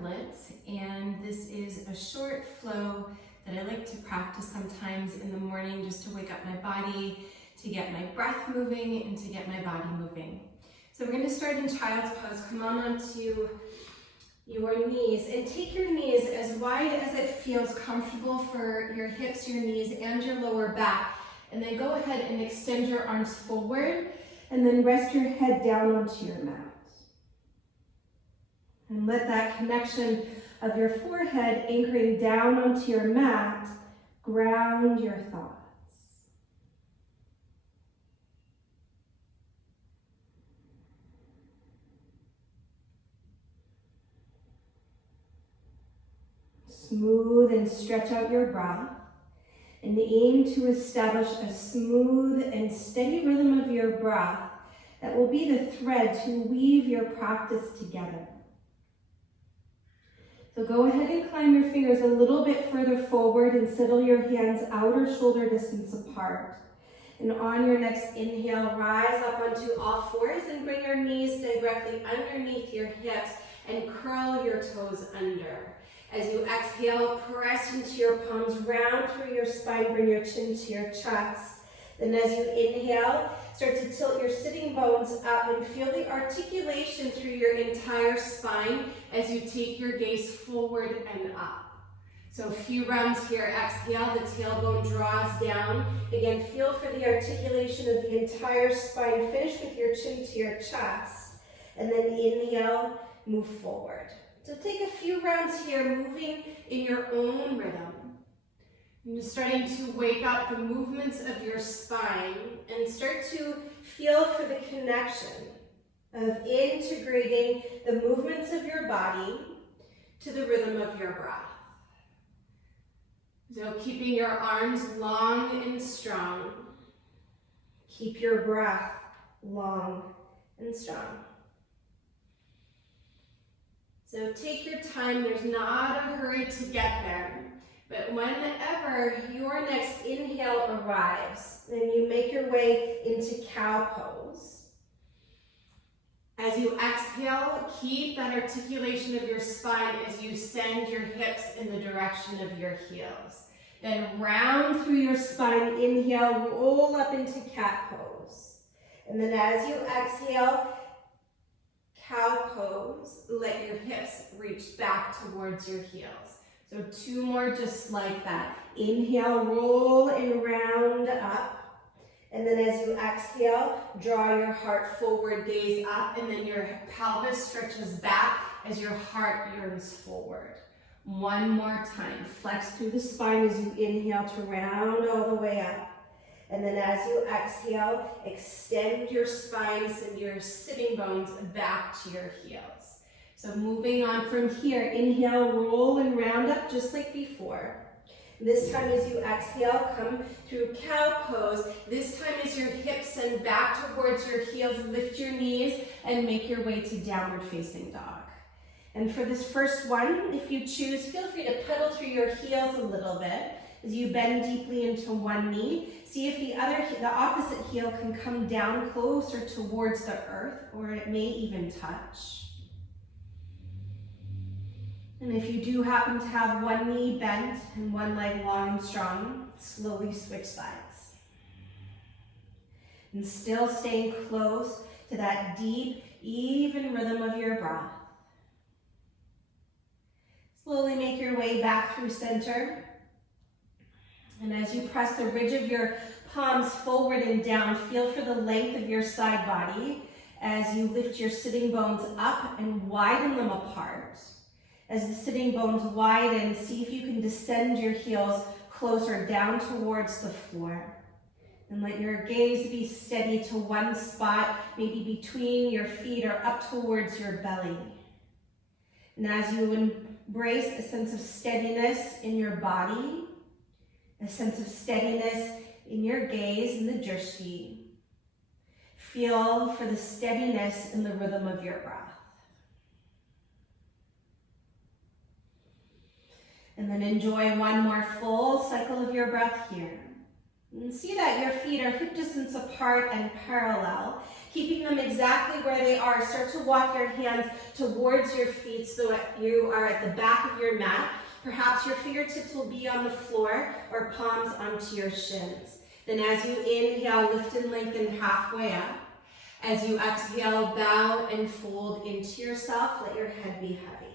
Blitz, and this is a short flow that I like to practice sometimes in the morning just to wake up my body, to get my breath moving, and to get my body moving. So we're going to start in Child's Pose. Come on onto your knees and take your knees as wide as it feels comfortable for your hips, your knees, and your lower back. And then go ahead and extend your arms forward and then rest your head down onto your mat. And let that connection of your forehead anchoring down onto your mat ground your thoughts. Smooth and stretch out your breath and aim to establish a smooth and steady rhythm of your breath that will be the thread to weave your practice together. So go ahead and climb your fingers a little bit further forward and settle your hands outer shoulder distance apart. And on your next inhale, rise up onto all fours and bring your knees directly underneath your hips and curl your toes under. As you exhale, press into your palms, round through your spine, bring your chin to your chest. Then as you inhale, start to tilt your sitting bones up and feel the articulation through your entire spine as you take your gaze forward and up. So a few rounds here. Exhale, the tailbone draws down. Again, feel for the articulation of the entire spine. Finish with your chin to your chest. And then inhale, move forward. So take a few rounds here, moving in your own rhythm. And just starting to wake up the movements of your spine and start to feel for the connection of integrating the movements of your body to the rhythm of your breath. So keeping your arms long and strong. Keep your breath long and strong. So take your time, there's not a hurry to get there. But whenever your next inhale arrives, then you make your way into cow pose. As you exhale, keep that articulation of your spine as you send your hips in the direction of your heels. Then round through your spine, inhale, roll up into cat pose. And then as you exhale, cow pose, let your hips reach back towards your heels. So two more just like that. Inhale, roll and round up. And then as you exhale, draw your heart forward, gaze up, and then your pelvis stretches back as your heart yearns forward. One more time. Flex through the spine as you inhale to round all the way up. And then as you exhale, extend your spine, send your sitting bones back to your heels. So moving on from here, inhale, roll and round up just like before. This time as you exhale, come through cow pose. This time as your hips send back towards your heels, lift your knees and make your way to downward facing dog. And for this first one, if you choose, feel free to pedal through your heels a little bit as you bend deeply into one knee. See if the opposite heel can come down closer towards the earth, or it may even touch. And if you do happen to have one knee bent and one leg long and strong, slowly switch sides. And still staying close to that deep, even rhythm of your breath. Slowly make your way back through center. And as you press the ridge of your palms forward and down, feel for the length of your side body as you lift your sitting bones up and widen them apart. As the sitting bones widen, see if you can descend your heels closer down towards the floor. And let your gaze be steady to one spot, maybe between your feet or up towards your belly. And as you embrace a sense of steadiness in your body, a sense of steadiness in your gaze in the drishti, feel for the steadiness in the rhythm of your breath. And then enjoy one more full cycle of your breath here. And see that your feet are hip distance apart and parallel. Keeping them exactly where they are, start to walk your hands towards your feet so that you are at the back of your mat. Perhaps your fingertips will be on the floor or palms onto your shins. Then as you inhale, lift and lengthen halfway up. As you exhale, bow and fold into yourself. Let your head be heavy.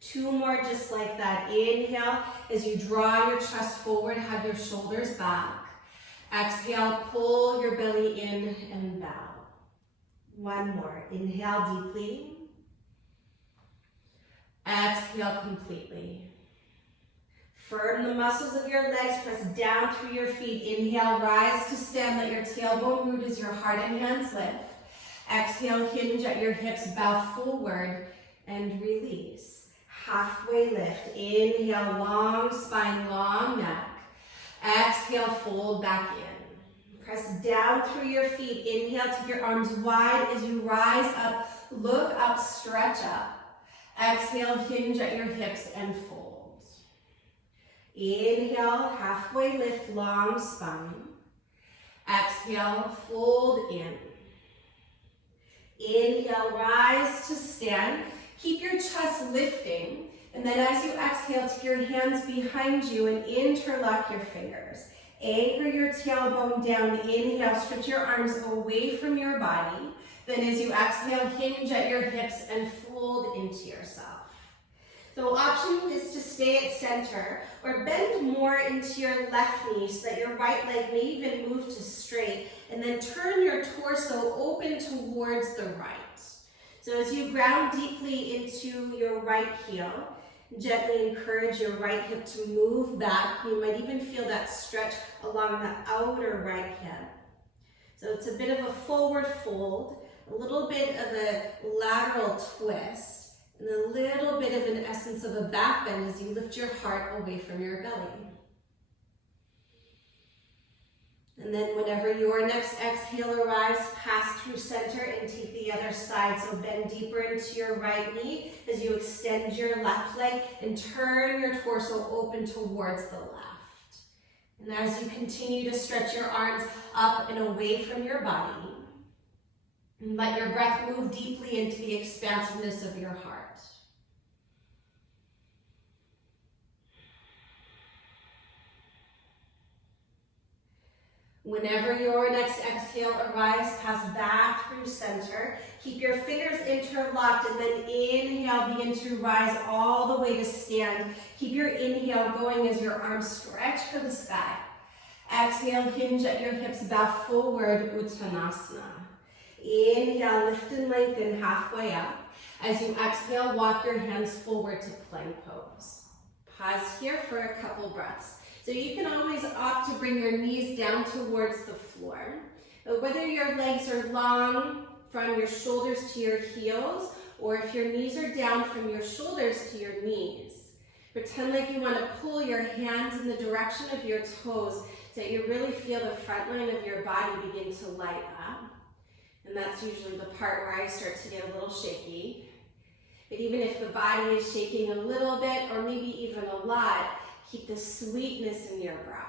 2 more just like that. Inhale, as you draw your chest forward, have your shoulders back. Exhale, pull your belly in and bow. 1 more. Inhale deeply. Exhale completely. Firm the muscles of your legs, press down through your feet. Inhale, rise to stand, let your tailbone root as your heart and hands lift. Exhale, hinge at your hips, bow forward and release. Halfway lift. Inhale, long spine, long neck. Exhale, fold back in. Press down through your feet. Inhale, take your arms wide as you rise up. Look up, stretch up. Exhale, hinge at your hips and fold. Inhale, halfway lift, long spine. Exhale, fold in. Inhale, rise to stand. Keep your chest lifting. And then as you exhale, take your hands behind you and interlock your fingers. Anchor your tailbone down. Inhale, stretch your arms away from your body. Then as you exhale, hinge at your hips and fold into yourself. So option is to stay at center or bend more into your left knee so that your right leg may even move to straight, and then turn your torso open towards the right. So as you ground deeply into your right heel, gently encourage your right hip to move back. You might even feel that stretch along the outer right hip. So it's a bit of a forward fold, a little bit of a lateral twist, and a little bit of an essence of a back bend as you lift your heart away from your belly. And then whenever your next exhale arrives, pass through center and take the other side. So bend deeper into your right knee as you extend your left leg and turn your torso open towards the left. And as you continue to stretch your arms up and away from your body, and let your breath move deeply into the expansiveness of your heart. Whenever your next exhale arrives, pass back through center. Keep your fingers interlocked and then inhale, begin to rise all the way to stand. Keep your inhale going as your arms stretch for the sky. Exhale, hinge at your hips, bow forward, Uttanasana. Inhale, lift and lengthen halfway up. As you exhale, walk your hands forward to plank pose. Pause here for a couple breaths. So you can always opt to bring your knees down towards the floor. But whether your legs are long from your shoulders to your heels, or if your knees are down from your shoulders to your knees, pretend like you want to pull your hands in the direction of your toes so that you really feel the front line of your body begin to light up. And that's usually the part where I start to get a little shaky. But even if the body is shaking a little bit, or maybe even a lot, keep the sweetness in your breath.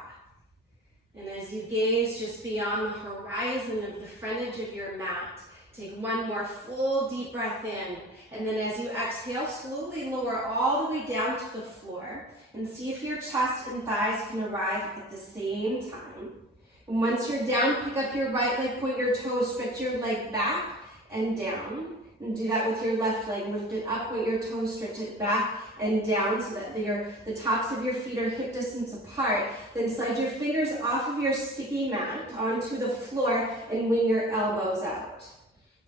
And as you gaze just beyond the horizon of the frontage of your mat, take one more full deep breath in. And then as you exhale, slowly lower all the way down to the floor. And see if your chest and thighs can arrive at the same time. And once you're down, pick up your right leg, point your toes, stretch your leg back and down. And do that with your left leg. Lift it up, point your toes, stretch it back and down so that the tops of your feet are hip distance apart. Then slide your fingers off of your sticky mat onto the floor and wing your elbows out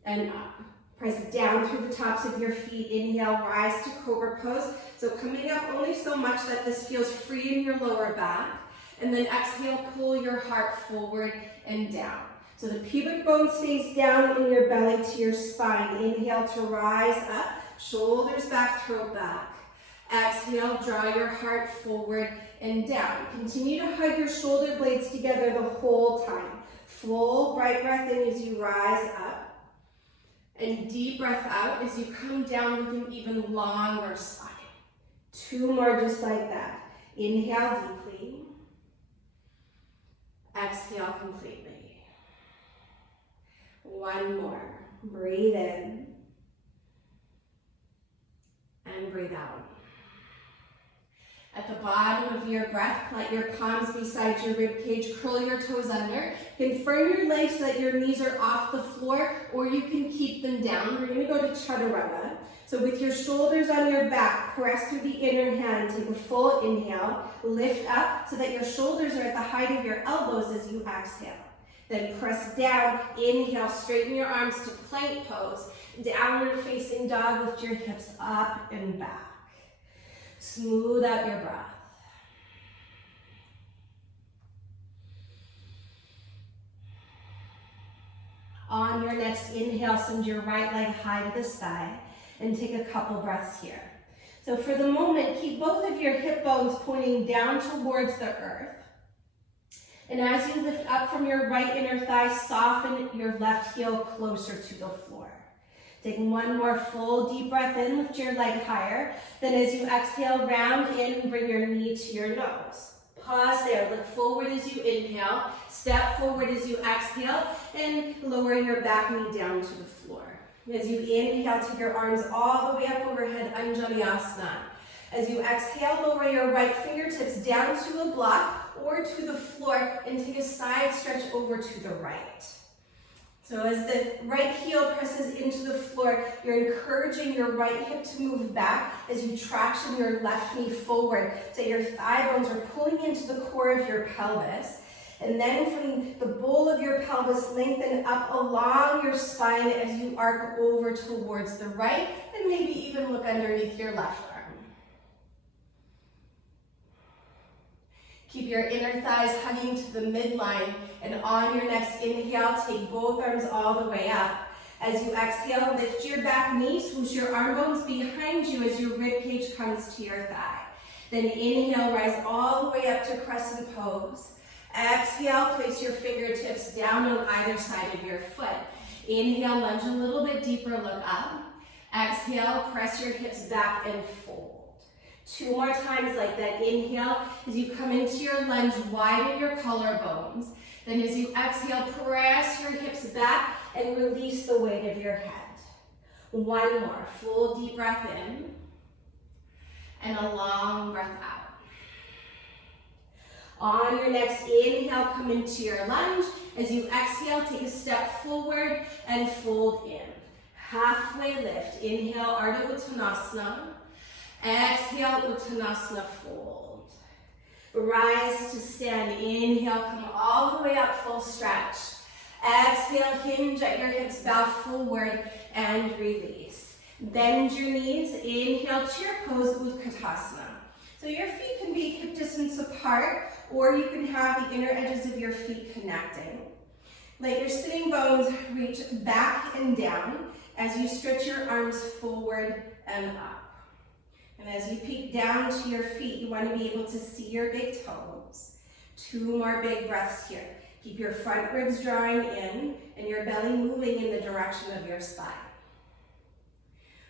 and up. Press down through the tops of your feet. Inhale, rise to cobra pose. So coming up only so much that this feels free in your lower back. And then exhale, pull your heart forward and down. So the pubic bone stays down in your belly to your spine. Inhale to rise up, shoulders back, throat back. Exhale, draw your heart forward and down. Continue to hug your shoulder blades together the whole time. Full bright breath in as you rise up. And deep breath out as you come down with an even longer spine. 2 more just like that. Inhale deeply. Exhale completely. One more. Breathe in. And breathe out. At the bottom of your breath, plant your palms beside your rib cage, curl your toes under. You can firm your legs so that your knees are off the floor, or you can keep them down. We're going to go to chaturanga. So with your shoulders on your back, press through the inner hand. Take a full inhale, lift up so that your shoulders are at the height of your elbows as you exhale. Then press down, inhale, straighten your arms to plank pose. Downward facing dog, lift your hips up and back. Smooth out your breath. On your next inhale, send your right leg high to the sky and take a couple breaths here. So for the moment, keep both of your hip bones pointing down towards the earth. And as you lift up from your right inner thigh, soften your left heel closer to the floor. Take one more full deep breath in, lift your leg higher. Then as you exhale, round in, bring your knee to your nose. Pause there, look forward as you inhale, step forward as you exhale, and lower your back knee down to the floor. As you inhale, take your arms all the way up overhead, Anjaneyasana. As you exhale, lower your right fingertips down to a block or to the floor and take a side stretch over to the right. So as the right heel presses into the floor, you're encouraging your right hip to move back as you traction your left knee forward so your thigh bones are pulling into the core of your pelvis. And then from the bowl of your pelvis, lengthen up along your spine as you arc over towards the right and maybe even look underneath your left arm. Keep your inner thighs hugging to the midline, and on your next inhale, take both arms all the way up. As you exhale, lift your back knee, swoosh your arm bones behind you as your rib cage comes to your thigh. Then inhale, rise all the way up to crescent pose. Exhale, place your fingertips down on either side of your foot. Inhale, lunge a little bit deeper, look up. Exhale, press your hips back and fold. 2 more times like that. Inhale, as you come into your lunge, widen your collarbones. Then as you exhale, press your hips back and release the weight of your head. 1 more, full deep breath in and a long breath out. On your next inhale, come into your lunge. As you exhale, take a step forward and fold in. Halfway lift. Inhale, Ardha Uttanasana. Exhale, Uttanasana fold. Rise to stand. Inhale, come all the way up, full stretch. Exhale, hinge at your hips, bow forward and release. Bend your knees. Inhale, chair pose, Utkatasana. So your feet can be hip distance apart, or you can have the inner edges of your feet connecting. Let your sitting bones reach back and down as you stretch your arms forward and up. And as you peek down to your feet, you want to be able to see your big toes. 2 more big breaths here. Keep your front ribs drawing in and your belly moving in the direction of your spine.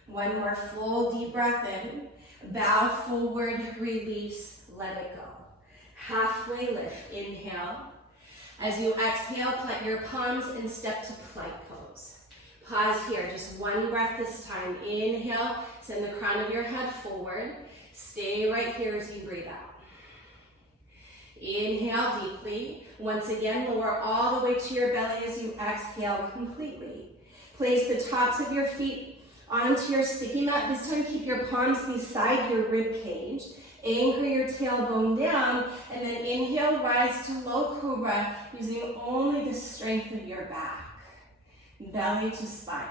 1 more full deep breath in. Bow forward, release, let it go. Halfway lift, inhale. As you exhale, plant your palms and step to plank pose. Pause here, just 1 breath this time. Inhale, send the crown of your head forward. Stay right here as you breathe out. Inhale deeply. Once again, lower all the way to your belly as you exhale completely. Place the tops of your feet onto your sticky mat. This time, keep your palms beside your rib cage. Anchor your tailbone down, and then inhale, rise to low cobra, using only the strength of your back. Belly to spine.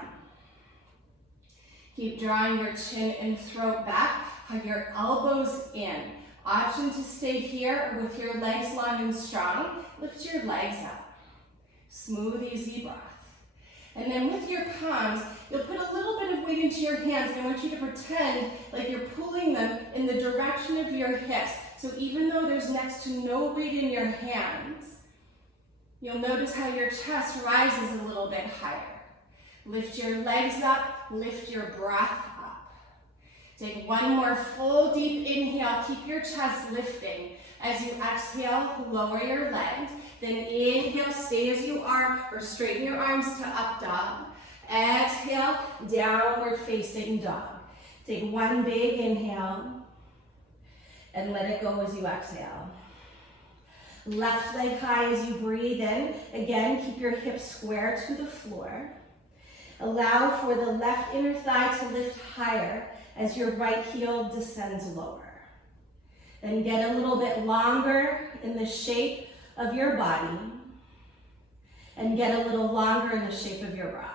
Keep drawing your chin and throat back. Hug your elbows in. Option to stay here with your legs long and strong. Lift your legs up. Smooth, easy breath. And then with your palms, you'll put a little bit of weight into your hands. And I want you to pretend like you're pulling them in the direction of your hips. So even though there's next to no weight in your hands, you'll notice how your chest rises a little bit higher. Lift your legs up, lift your breath up. Take 1 more full deep inhale. Keep your chest lifting. As you exhale, lower your legs. Then inhale, stay as you are, or straighten your arms to up dog. Exhale, downward facing dog. Take one big inhale and let it go as you exhale. Left leg high as you breathe in. Again, keep your hips square to the floor. Allow for the left inner thigh to lift higher as your right heel descends lower. Then get a little bit longer in the shape of your body and get a little longer in the shape of your breath.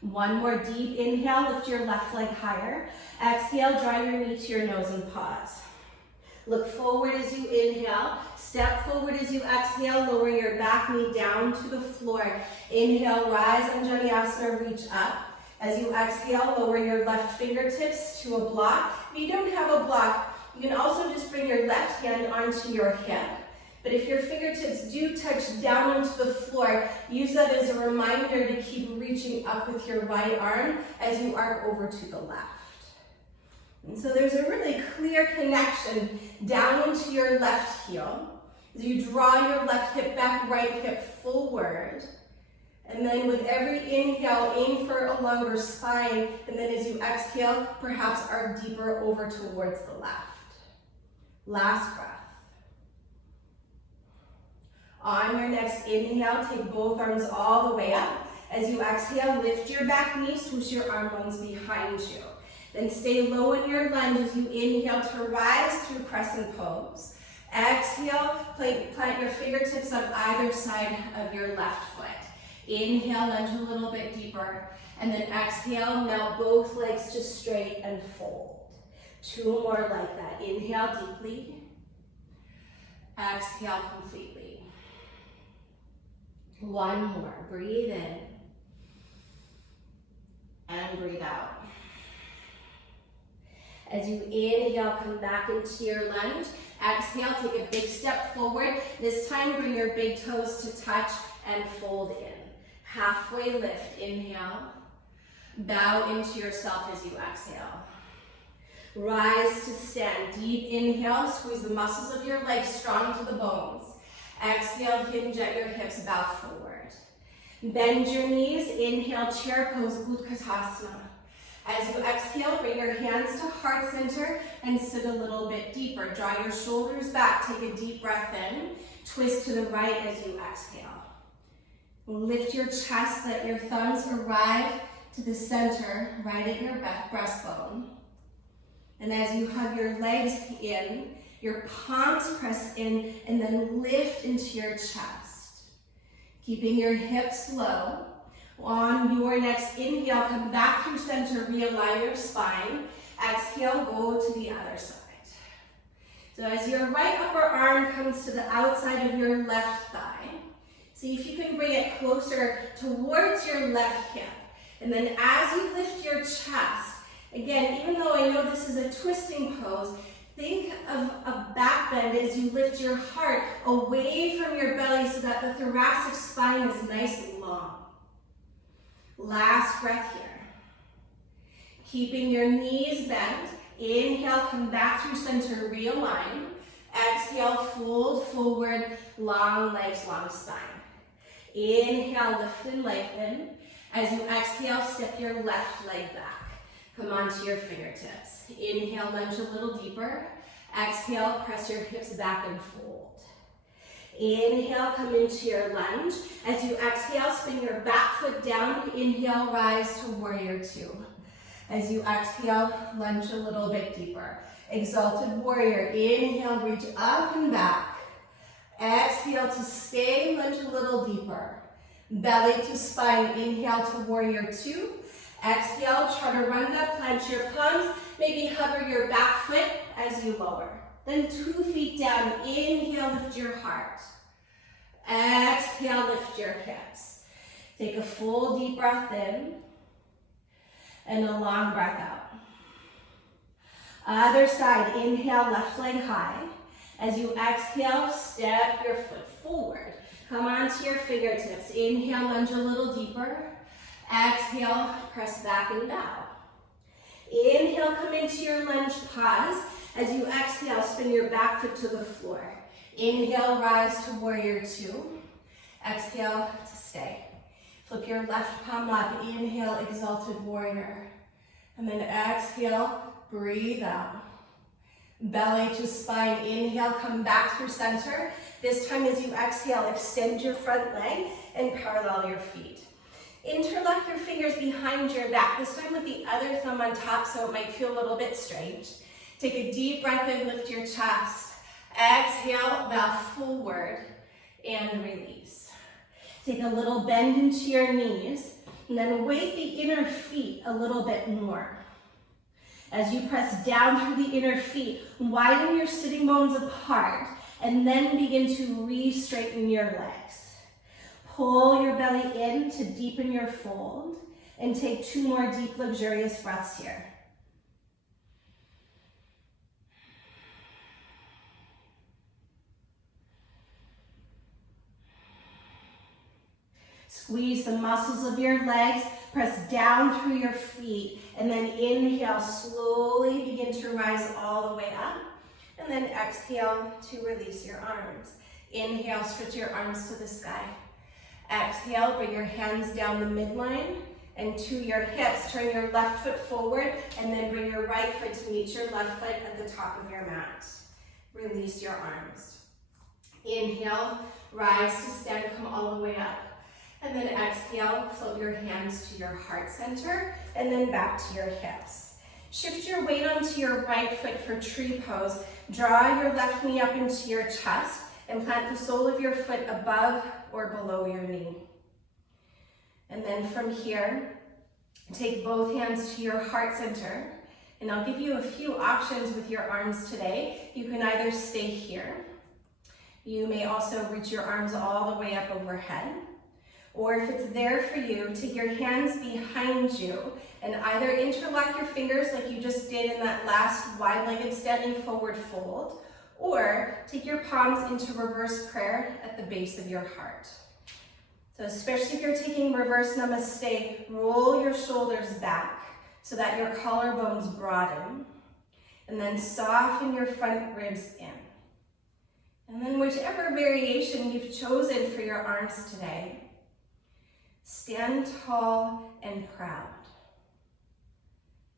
One more deep inhale, lift your left leg higher. Exhale, drive your knee to your nose and pause. Look forward as you inhale, step forward as you exhale, lower your back knee down to the floor. Inhale, rise, Anjaneyasana, reach up. As you exhale, lower your left fingertips to a block. If you don't have a block, you can also just bring your left hand onto your hip. But if your fingertips do touch down onto the floor, use that as a reminder to keep reaching up with your right arm as you arc over to the left. And so there's a really clear connection down into your left heel. As you draw your left hip back, right hip forward. And then with every inhale, aim for a longer spine. And then as you exhale, perhaps arc deeper over towards the left. Last breath. On your next inhale, take both arms all the way up. As you exhale, lift your back knee, swoosh your arm bones behind you. Then stay low in your lunge as you inhale to rise through crescent pose. Exhale, plant your fingertips on either side of your left foot. Inhale, lunge a little bit deeper. And then exhale, melt both legs to straight and fold. Two more like that. Inhale deeply. Exhale completely. One more. Breathe in. And breathe out. As you inhale, come back into your lunge. Exhale, take a big step forward. This time, bring your big toes to touch and fold in. Halfway lift, inhale. Bow into yourself as you exhale. Rise to stand. Deep inhale, squeeze the muscles of your legs strong to the bones. Exhale, hinge at your hips, bow forward. Bend your knees, inhale, chair pose, Utkatasana. As you exhale, bring your hands to heart center and sit a little bit deeper. Draw your shoulders back, take a deep breath in. Twist to the right as you exhale. Lift your chest, let your thumbs arrive to the center, right at your breastbone. And as you hug your legs in, your palms press in and then lift into your chest. Keeping your hips low. On your next inhale, come back through center, realign your spine. Exhale, go to the other side. So as your right upper arm comes to the outside of your left thigh, see if you can bring it closer towards your left hip. And then as you lift your chest, again, even though I know this is a twisting pose, think of a back bend as you lift your heart away from your belly so that the thoracic spine is nice and long. Last breath here. Keeping your knees bent. Inhale, come back through center, realign. Exhale, fold forward, long legs, long spine. Inhale, lift and lengthen. As you exhale, step your left leg back. Come onto your fingertips. Inhale, lunge a little deeper. Exhale, press your hips back and fold. Inhale, come into your lunge. As you exhale, spin your back foot down. Inhale, rise to warrior two. As you exhale, lunge a little bit deeper. Exalted warrior. Inhale, reach up and back. Exhale to stay, lunge a little deeper. Belly to spine. Inhale to warrior two. Exhale, chaturanga, plant your palms. Maybe hover your back foot as you lower. Then 2 feet down. Inhale, lift your heart. Exhale, lift your hips. Take a full deep breath in and a long breath out. Other side, inhale, left leg high. As you exhale, step your foot forward. Come onto your fingertips. Inhale, lunge a little deeper. Exhale, press back and bow. Inhale, come into your lunge, pause. As you exhale, spin your back foot to the floor. Inhale, rise to warrior two. Exhale to stay. Flip your left palm up. Inhale, exalted warrior. And then exhale, breathe out. Belly to spine. Inhale, come back through center. This time as you exhale, extend your front leg and parallel your feet. Interlock your fingers behind your back, this time with the other thumb on top so it might feel a little bit strange. Take a deep breath in, lift your chest. Exhale, bow forward and release. Take a little bend into your knees and then weight the inner feet a little bit more. As you press down through the inner feet, widen your sitting bones apart and then begin to re-straighten your legs. Pull your belly in to deepen your fold and take 2 more deep, luxurious breaths here. Squeeze the muscles of your legs, press down through your feet, and then inhale, slowly begin to rise all the way up, and then exhale to release your arms. Inhale, stretch your arms to the sky. Exhale, bring your hands down the midline and to your hips. Turn your left foot forward and then bring your right foot to meet your left foot at the top of your mat. Release your arms. Inhale, rise to stand, come all the way up. And then exhale, float your hands to your heart center and then back to your hips. Shift your weight onto your right foot for tree pose. Draw your left knee up into your chest and plant the sole of your foot above or below your knee. And then from here, take both hands to your heart center. And I'll give you a few options with your arms today. You can either stay here. You may also reach your arms all the way up overhead. Or if it's there for you, take your hands behind you and either interlock your fingers like you just did in that last wide-legged standing forward fold, or take your palms into reverse prayer at the base of your heart. So especially if you're taking reverse namaste, roll your shoulders back so that your collarbones broaden, and then soften your front ribs in. And then whichever variation you've chosen for your arms today, stand tall and proud.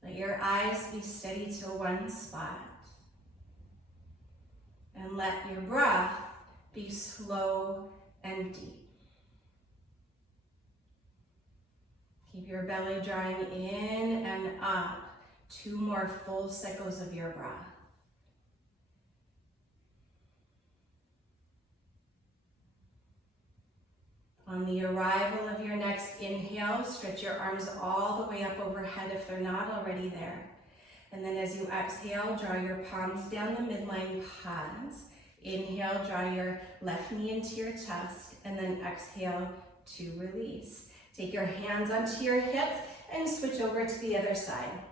Let your eyes be steady to one spot. And let your breath be slow and deep. Keep your belly drawing in and up. 2 more full cycles of your breath. On the arrival of your next inhale, stretch your arms all the way up overhead if they're not already there. And then as you exhale, draw your palms down the midline, pause. Inhale, draw your left knee into your chest, and then exhale to release. Take your hands onto your hips and switch over to the other side.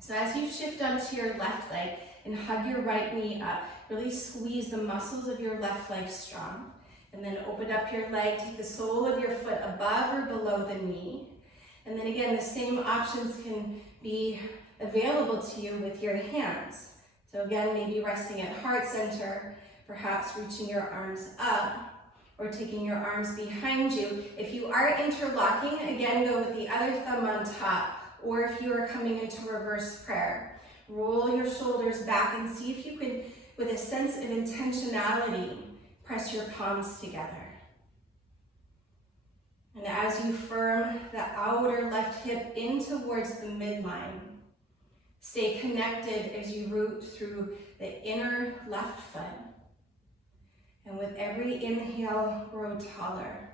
So as you shift onto your left leg and hug your right knee up, really squeeze the muscles of your left leg strong. And then open up your leg, take the sole of your foot above or below the knee. And then again, the same options can be available to you with your hands. So again, maybe resting at heart center, perhaps reaching your arms up or taking your arms behind you. If you are interlocking, again, go with the other thumb on top, or if you are coming into reverse prayer, roll your shoulders back and see if you can, with a sense of intentionality, press your palms together. And as you firm the outer left hip in towards the midline, stay connected as you root through the inner left foot. And with every inhale, grow taller.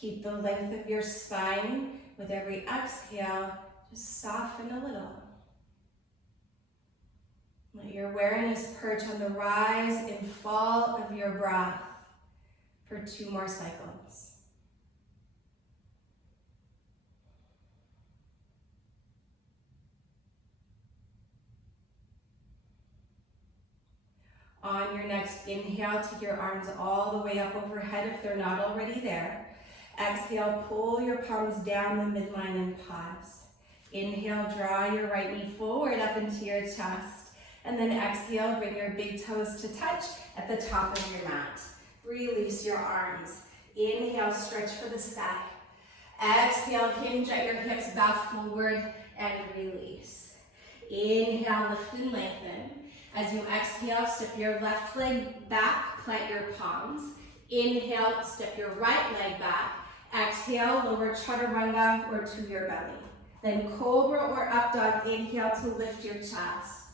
Keep the length of your spine. With every exhale, just soften a little. Let your awareness perch on the rise and fall of your breath for 2 more cycles. On your next inhale, take your arms all the way up overhead if they're not already there. Exhale, pull your palms down the midline and pause. Inhale, draw your right knee forward up into your chest. And then exhale, bring your big toes to touch at the top of your mat. Release your arms. Inhale, stretch for the sky. Exhale, hinge at your hips back forward and release. Inhale, lift and lengthen. As you exhale, step your left leg back, plant your palms. Inhale, step your right leg back. Exhale, lower chaturanga or to your belly. Then cobra or up dog, inhale to lift your chest.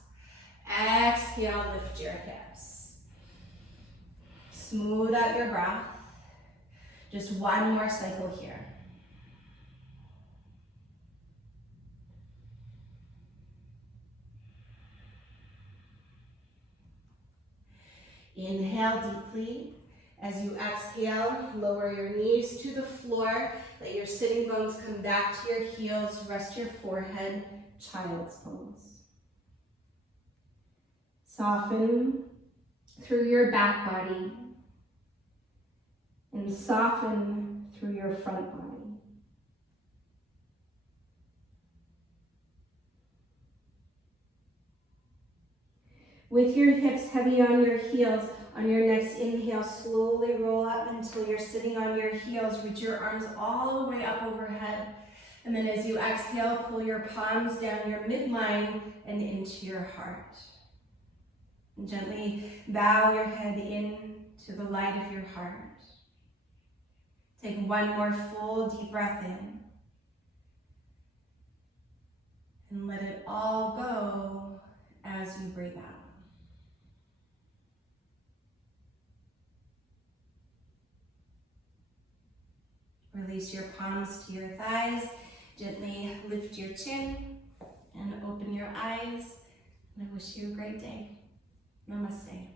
Exhale, lift your hips. Smooth out your breath. Just one more cycle here. Inhale deeply. As you exhale, lower your knees to the floor. Let your sitting bones come back to your heels. Rest your forehead, child's pose. Soften through your back body and soften through your front body. With your hips heavy on your heels, on your next inhale, slowly roll up until you're sitting on your heels. Reach your arms all the way up overhead. And then as you exhale, pull your palms down your midline and into your heart. And gently bow your head in to the light of your heart. Take one more full deep breath in. And let it all go as you breathe out. Release your palms to your thighs. Gently lift your chin and open your eyes. And I wish you a great day. Namaste.